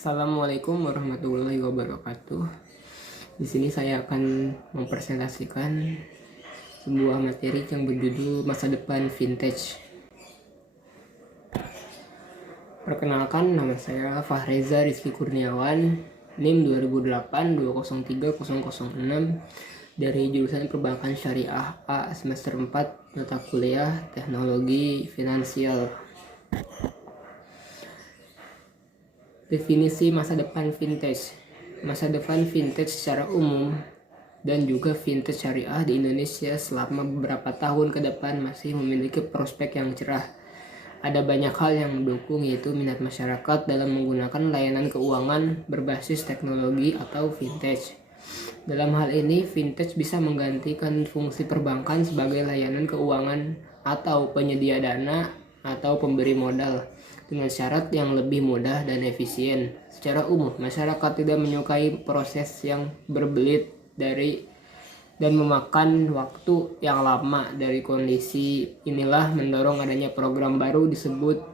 Assalamualaikum warahmatullahi wabarakatuh. Di sini saya akan mempresentasikan sebuah materi yang berjudul Masa Depan Vintage. Perkenalkan, nama saya Fahreza Rizky Kurniawan, NIM 2008-203006 dari jurusan Perbankan Syariah A semester 4, mata kuliah Teknologi Finansial. Definisi masa depan vintage. Masa depan vintage secara umum dan juga vintage syariah di Indonesia selama beberapa tahun ke depan masih memiliki prospek yang cerah. Ada banyak hal yang mendukung, yaitu minat masyarakat dalam menggunakan layanan keuangan berbasis teknologi atau vintage. Dalam hal ini, vintage bisa menggantikan fungsi perbankan sebagai layanan keuangan atau penyedia dana atau pemberi modal, dengan syarat yang lebih mudah dan efisien. Secara umum, masyarakat tidak menyukai proses yang berbelit dan memakan waktu yang lama. Dari kondisi inilah mendorong adanya program baru disebut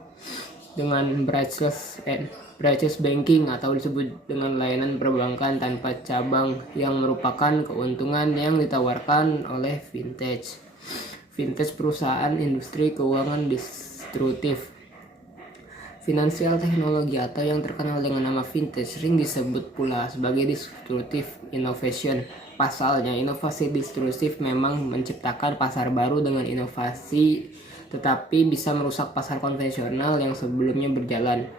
dengan branches banking atau disebut dengan layanan perbankan tanpa cabang, yang merupakan keuntungan yang ditawarkan oleh vintage. Vintage perusahaan industri keuangan distributif. Finansial teknologi atau yang terkenal dengan nama vintage sering disebut pula sebagai disruptive innovation. Pasalnya, inovasi disruptif memang menciptakan pasar baru dengan inovasi, tetapi bisa merusak pasar konvensional yang sebelumnya berjalan.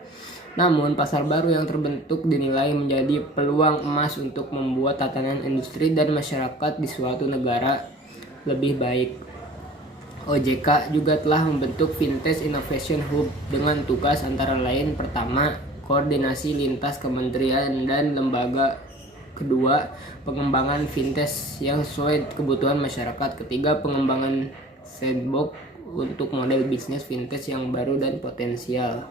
Namun, pasar baru yang terbentuk dinilai menjadi peluang emas untuk membuat tatanan industri dan masyarakat di suatu negara lebih baik. OJK juga telah membentuk Vintage Innovation Hub dengan tugas antara lain: pertama, koordinasi lintas kementerian dan lembaga; kedua, pengembangan vintage yang sesuai kebutuhan masyarakat; ketiga, pengembangan sandbox untuk model bisnis vintage yang baru dan potensial.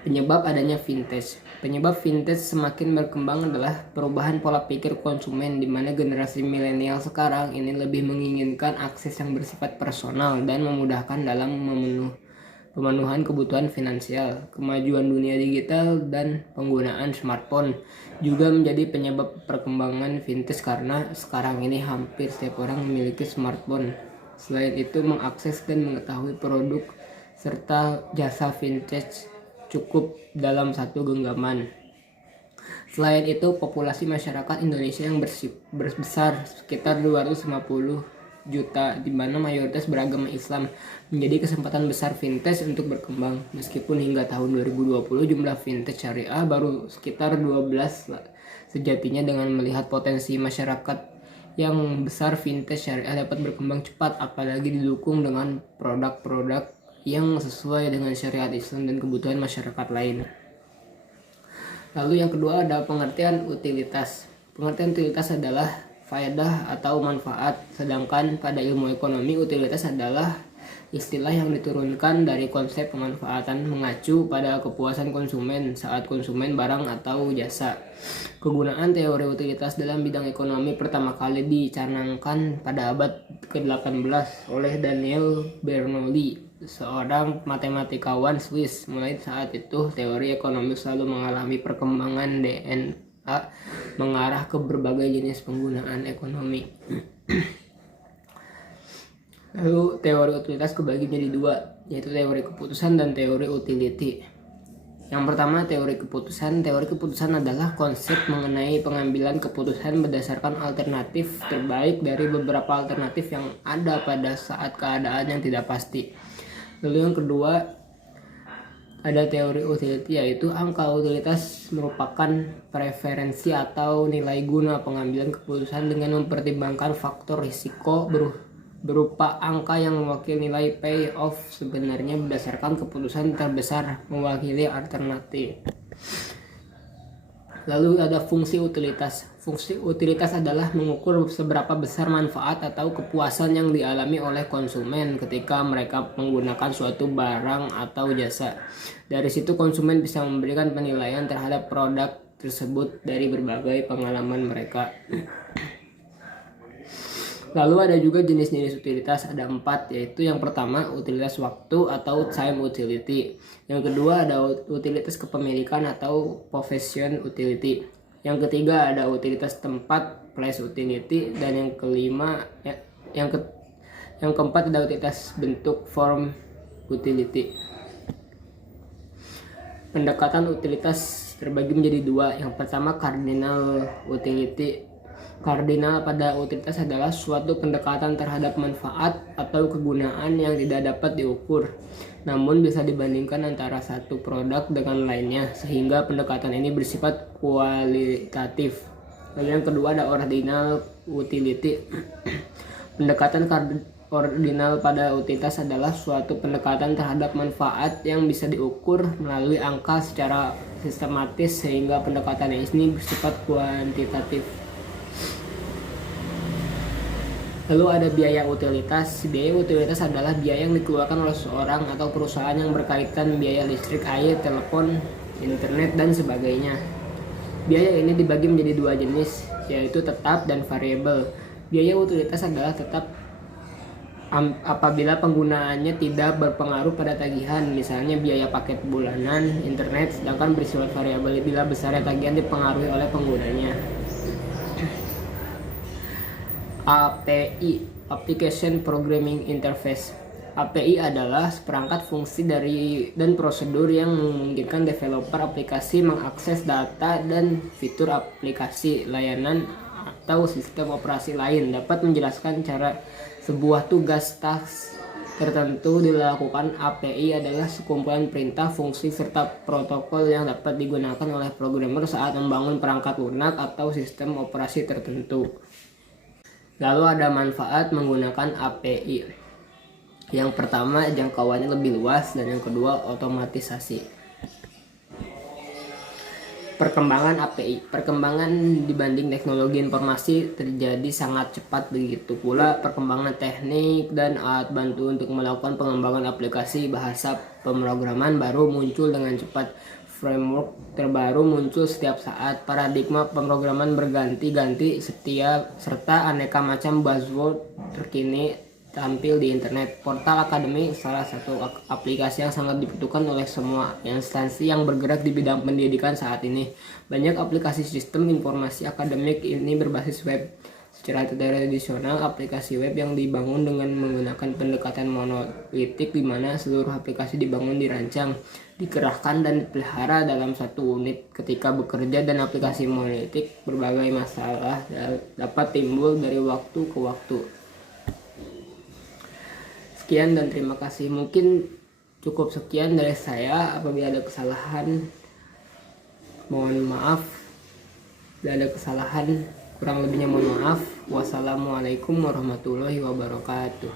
Penyebab adanya vintage. Penyebab vintage semakin berkembang adalah perubahan pola pikir konsumen, di mana generasi milenial sekarang ini lebih menginginkan akses yang bersifat personal dan memudahkan dalam pemenuhan kebutuhan finansial. Kemajuan dunia digital dan penggunaan smartphone juga menjadi penyebab perkembangan vintage, karena sekarang ini hampir setiap orang memiliki smartphone. Selain itu, mengakses dan mengetahui produk serta jasa vintage cukup dalam satu genggaman. Selain itu, populasi masyarakat Indonesia yang berbesar sekitar 250 juta, di mana mayoritas beragama Islam, menjadi kesempatan besar vintage untuk berkembang. Meskipun hingga tahun 2020 jumlah vintage syariah baru sekitar 12, sejatinya dengan melihat potensi masyarakat yang besar, vintage syariah dapat berkembang cepat, apalagi didukung dengan produk-produk yang sesuai dengan syariat Islam dan kebutuhan masyarakat lain. Lalu yang kedua ada pengertian utilitas. Pengertian utilitas adalah faedah atau manfaat, sedangkan pada ilmu ekonomi utilitas adalah istilah yang diturunkan dari konsep pemanfaatan, mengacu pada kepuasan konsumen saat konsumen barang atau jasa. Kegunaan teori utilitas dalam bidang ekonomi pertama kali dicanangkan pada abad ke-18 oleh Daniel Bernoulli, seorang matematikawan Swiss. Mulai saat itu, teori ekonomi selalu mengalami perkembangan DNA mengarah ke berbagai jenis penggunaan ekonomi. Lalu teori utilitas kebagi menjadi dua, yaitu teori keputusan dan teori utility. Yang pertama, teori keputusan. Teori keputusan adalah konsep mengenai pengambilan keputusan berdasarkan alternatif terbaik dari beberapa alternatif yang ada pada saat keadaan yang tidak pasti. Lalu yang kedua, ada teori utility, yaitu angka utilitas merupakan preferensi atau nilai guna pengambilan keputusan dengan mempertimbangkan faktor risiko berupa angka yang mewakili nilai payoff sebenarnya berdasarkan keputusan terbesar mewakili alternatif. Lalu ada fungsi utilitas. Fungsi utilitas adalah mengukur seberapa besar manfaat atau kepuasan yang dialami oleh konsumen ketika mereka menggunakan suatu barang atau jasa. Dari situ konsumen bisa memberikan penilaian terhadap produk tersebut dari berbagai pengalaman mereka. Lalu ada juga jenis-jenis utilitas, ada 4, yaitu yang pertama utilitas waktu atau time utility. Yang kedua ada utilitas kepemilikan atau possession utility. Yang ketiga ada utilitas tempat, place utility, dan yang kelima yang keempat ada utilitas bentuk, form utility. Pendekatan utilitas terbagi menjadi 2. Yang pertama cardinal utility. Kardinal pada utilitas adalah suatu pendekatan terhadap manfaat atau kegunaan yang tidak dapat diukur, namun bisa dibandingkan antara satu produk dengan lainnya, sehingga pendekatan ini bersifat kualitatif. Lalu yang kedua ada ordinal utility. Pendekatan ordinal pada utilitas adalah suatu pendekatan terhadap manfaat yang bisa diukur melalui angka secara sistematis, sehingga pendekatan ini bersifat kuantitatif. Lalu ada biaya utilitas. Biaya utilitas adalah biaya yang dikeluarkan oleh seorang atau perusahaan yang berkaitan biaya listrik, air, telepon, internet, dan sebagainya. Biaya ini dibagi menjadi 2 jenis, yaitu tetap dan variabel. Biaya utilitas adalah tetap apabila penggunaannya tidak berpengaruh pada tagihan, misalnya biaya paket bulanan internet, sedangkan bersifat variabel bila besarnya tagihan dipengaruhi oleh penggunanya. API, Application Programming Interface. API adalah seperangkat fungsi dan prosedur yang memungkinkan developer aplikasi mengakses data dan fitur aplikasi, layanan, atau sistem operasi lain. Dapat menjelaskan cara sebuah tugas task tertentu dilakukan. API adalah sekumpulan perintah, fungsi, serta protokol yang dapat digunakan oleh programmer saat membangun perangkat lunak atau sistem operasi tertentu. Lalu ada manfaat menggunakan API. Yang pertama, jangkauannya lebih luas, dan yang kedua, otomatisasi. Perkembangan API. Perkembangan dibanding teknologi informasi terjadi sangat cepat, begitu pula perkembangan teknik dan alat bantu untuk melakukan pengembangan aplikasi. Bahasa pemrograman baru muncul dengan cepat. Framework terbaru muncul setiap saat. Paradigma pemrograman berganti-ganti serta aneka macam buzzword terkini tampil di internet. Portal akademik salah satu aplikasi yang sangat dibutuhkan oleh semua instansi yang bergerak di bidang pendidikan saat ini. Banyak aplikasi sistem informasi akademik ini berbasis web. Secara tradisional, aplikasi web yang dibangun dengan menggunakan pendekatan monolitik, di mana seluruh aplikasi dibangun, dirancang, dikerahkan, dan dipelihara dalam satu unit. Ketika bekerja dan aplikasi monolitik, berbagai masalah dapat timbul dari waktu ke waktu. Sekian dan terima kasih. Mungkin cukup sekian dari saya. Apabila ada kesalahan, mohon maaf. Bila ada kesalahan, kurang lebihnya mohon maaf. Wassalamualaikum warahmatullahi wabarakatuh.